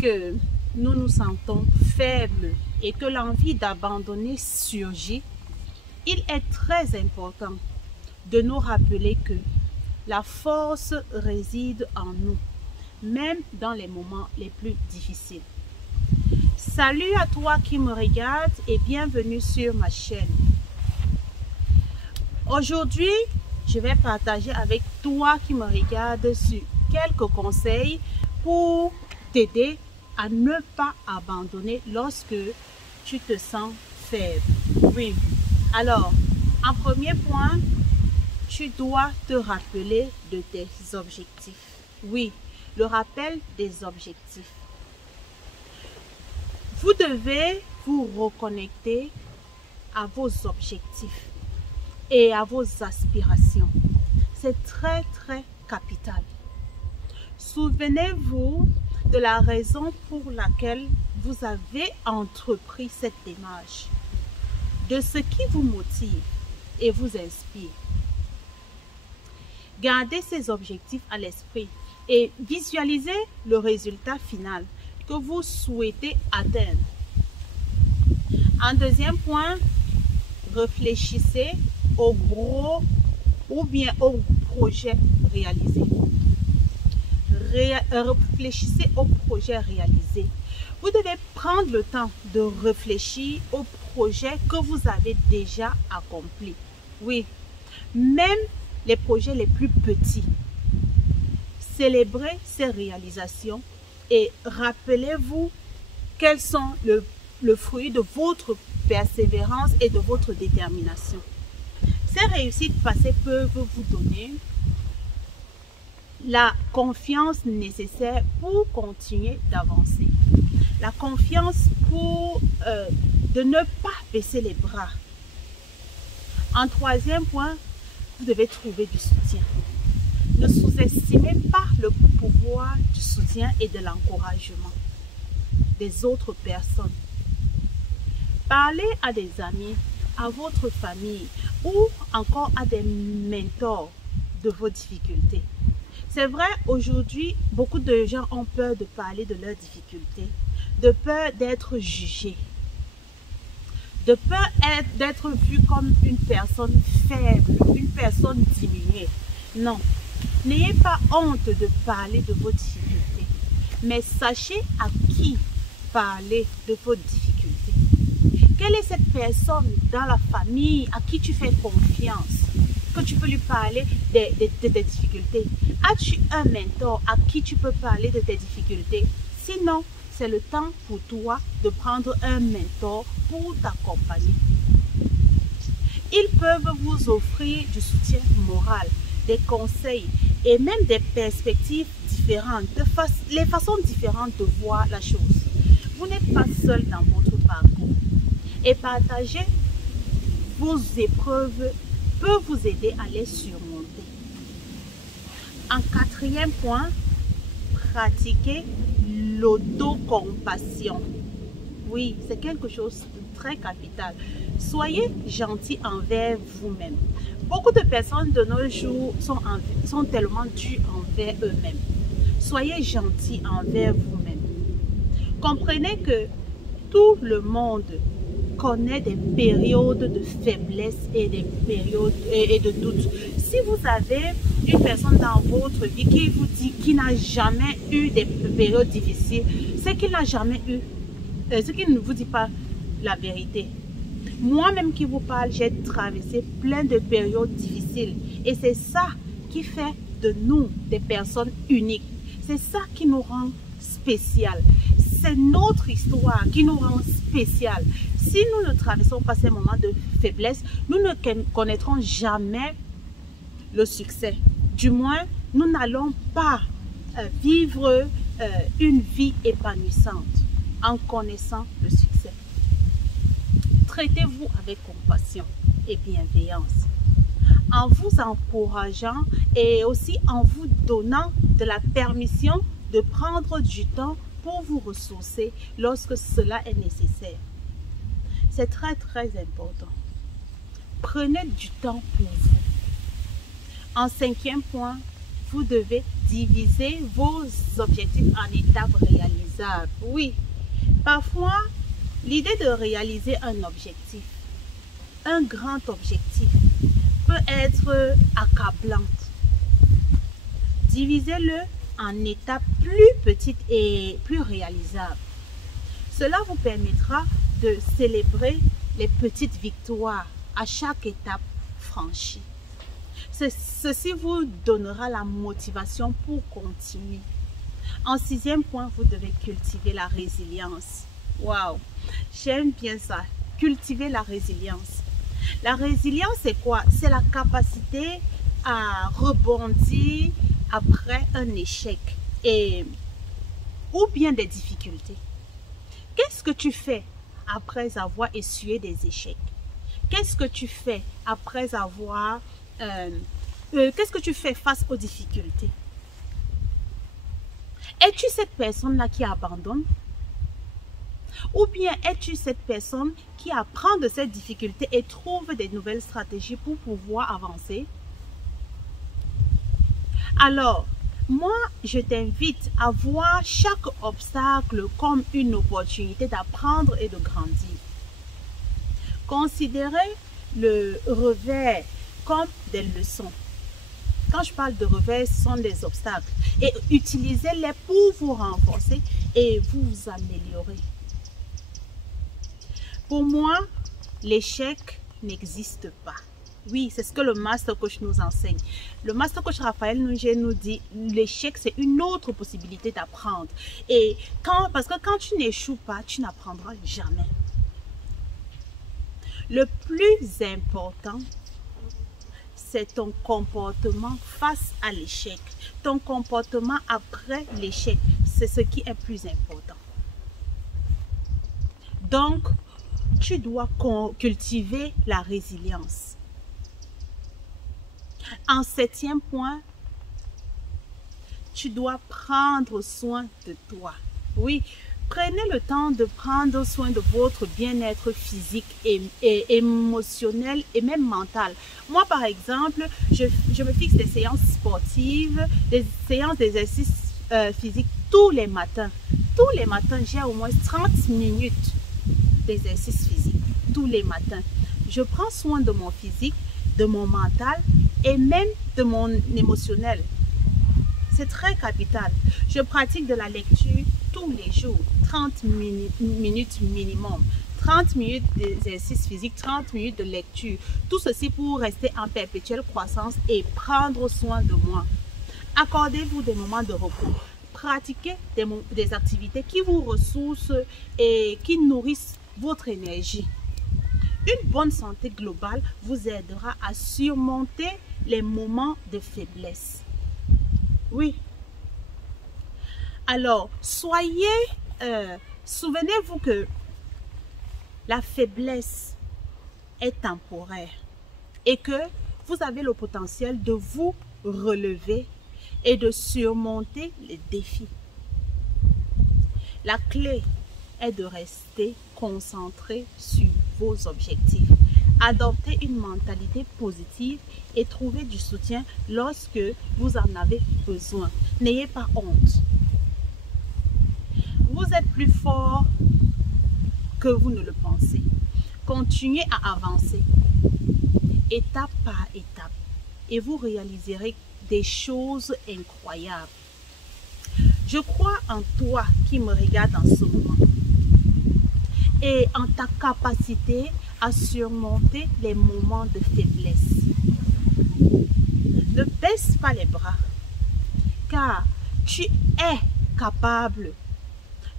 que nous nous sentons faibles et que l'envie d'abandonner surgit, il est très important de nous rappeler que la force réside en nous, même dans les moments les plus difficiles. Salut à toi qui me regarde et bienvenue sur ma chaîne. Aujourd'hui, je vais partager avec toi qui me regarde sur quelques conseils pour t'aider à ne pas abandonner lorsque tu te sens faible. Oui, alors, en premier point, tu dois te rappeler de tes objectifs. Oui, le rappel des objectifs. Vous devez vous reconnecter à vos objectifs et à vos aspirations. C'est très capital. Souvenez-vous de la raison pour laquelle vous avez entrepris cette démarche, de ce qui vous motive et vous inspire. Gardez ces objectifs à l'esprit et visualisez le résultat final que vous souhaitez atteindre. En deuxième point, réfléchissez au gros ou bien au projet réalisé. Réfléchissez au projet réalisé. Vous devez prendre le temps de réfléchir au projet que vous avez déjà accompli. Oui, même les projets les plus petits. Célébrez ces réalisations et rappelez-vous quels sont le fruit de votre persévérance et de votre détermination. Ces réussites passées peuvent vous donner la confiance nécessaire pour continuer d'avancer. La confiance pour de ne pas baisser les bras. En troisième point, vous devez trouver du soutien. Ne sous-estimez pas le pouvoir du soutien et de l'encouragement des autres personnes. Parlez à des amis, à votre famille ou encore à des mentors de vos difficultés. C'est vrai, aujourd'hui, beaucoup de gens ont peur de parler de leurs difficultés, de peur d'être jugés, de peur d'être vu comme une personne faible, une personne diminuée. Non, n'ayez pas honte de parler de vos difficultés, mais sachez à qui parler de vos difficultés. Quelle est cette personne dans la famille à qui tu fais confiance, que tu peux lui parler de tes difficultés? As-tu un mentor à qui tu peux parler de tes difficultés? Sinon, c'est le temps pour toi de prendre un mentor pour t'accompagner. Ils peuvent vous offrir du soutien moral, des conseils et même des perspectives différentes, les façons différentes de voir la chose. Vous n'êtes pas seul dans votre parcours. Et partager vos épreuves peut vous aider à les surmonter. En quatrième point, pratiquez l'autocompassion. Oui, c'est quelque chose de très capital. Soyez gentil envers vous-même. Beaucoup de personnes de nos jours sont tellement dures envers eux-mêmes. Soyez gentil envers vous-même. Comprenez que tout le monde connaît des périodes de faiblesse et des périodes de doute. Si vous avez une personne dans votre vie qui vous dit qu'il n'a jamais eu des périodes difficiles, c'est qu'il n'a jamais eu, ce qu'il ne vous dit pas la vérité. Moi-même qui vous parle, j'ai traversé plein de périodes difficiles et c'est ça qui fait de nous des personnes uniques. C'est ça qui nous rend spéciales. C'est notre histoire qui nous rend spéciales. Si nous ne traversons pas ces moments de faiblesse, nous ne connaîtrons jamais le succès. Du moins, nous n'allons pas vivre une vie épanouissante en connaissant le succès. Traitez-vous avec compassion et bienveillance, en vous encourageant et aussi en vous donnant de la permission de prendre du temps pour vous ressourcer lorsque cela est nécessaire. C'est très important. Prenez du temps pour vous. En cinquième point, vous devez diviser vos objectifs en étapes réalisables. Oui, parfois, l'idée de réaliser un objectif, un grand objectif, peut être accablante. Divisez-le en étapes plus petites et plus réalisables. Cela vous permettra de célébrer les petites victoires à chaque étape franchie. Ceci vous donnera la motivation pour continuer. En 6e point, vous devez cultiver la résilience. Waouh, j'aime bien ça. Cultiver la résilience. La résilience, c'est quoi? C'est la capacité à rebondir après un échec ou bien des difficultés. Qu'est-ce que tu fais après avoir essuyé des échecs? Qu'est-ce que tu fais après avoir... qu'est-ce que tu fais face aux difficultés? Es-tu cette personne-là qui abandonne? Ou bien es-tu cette personne qui apprend de cette difficulté et trouve des nouvelles stratégies pour pouvoir avancer? Alors, moi, je t'invite à voir chaque obstacle comme une opportunité d'apprendre et de grandir. Considérez le revers comme des leçons. Quand je parle de revers, ce sont des obstacles. Et utilisez-les pour vous renforcer et vous améliorer. Pour moi, l'échec n'existe pas. Oui, c'est ce que le Master Coach nous enseigne. Le Master Coach Raphaël Nungé nous dit l'échec, c'est une autre possibilité d'apprendre. Et parce que quand tu n'échoues pas, tu n'apprendras jamais. Le plus important, c'est ton comportement face à l'échec. Ton comportement après l'échec, c'est ce qui est plus important. Donc, tu dois cultiver la résilience. En 7e point, tu dois prendre soin de toi. Oui, prenez le temps de prendre soin de votre bien-être physique et émotionnel et même mental. Moi, par exemple, je me fixe des séances sportives, des séances d'exercice physique tous les matins. Tous les matins, j'ai au moins 30 minutes d'exercice physique. Tous les matins. Je prends soin de mon physique, de mon mental et même de mon émotionnel. C'est très capital. Je pratique de la lecture tous les jours, 30 minutes minimum. 30 minutes d'exercice physique, 30 minutes de lecture. Tout ceci pour rester en perpétuelle croissance et prendre soin de moi. Accordez-vous des moments de repos. Pratiquez des activités qui vous ressourcent et qui nourrissent votre énergie. Une bonne santé globale vous aidera à surmonter les moments de faiblesse. Oui. Alors, souvenez-vous que la faiblesse est temporaire et que vous avez le potentiel de vous relever et de surmonter les défis. La clé est de rester concentré sur vos objectifs. Adoptez une mentalité positive et trouvez du soutien lorsque vous en avez besoin. N'ayez pas honte. Vous êtes plus fort que vous ne le pensez. Continuez à avancer, étape par étape, et vous réaliserez des choses incroyables. Je crois en toi qui me regarde en ce moment et en ta capacité à surmonter les moments de faiblesse. Ne baisse pas les bras, car tu es capable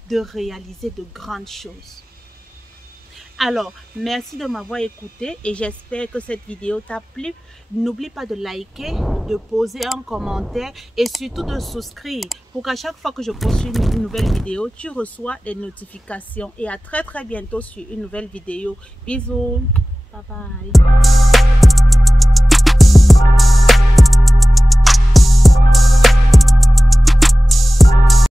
de réaliser de grandes choses. Alors, merci de m'avoir écouté et j'espère que cette vidéo t'a plu. N'oublie pas de liker, de poser un commentaire et surtout de souscrire pour qu'à chaque fois que je poste une nouvelle vidéo, tu reçois des notifications. Et à très bientôt sur une nouvelle vidéo. Bisous. Bye bye.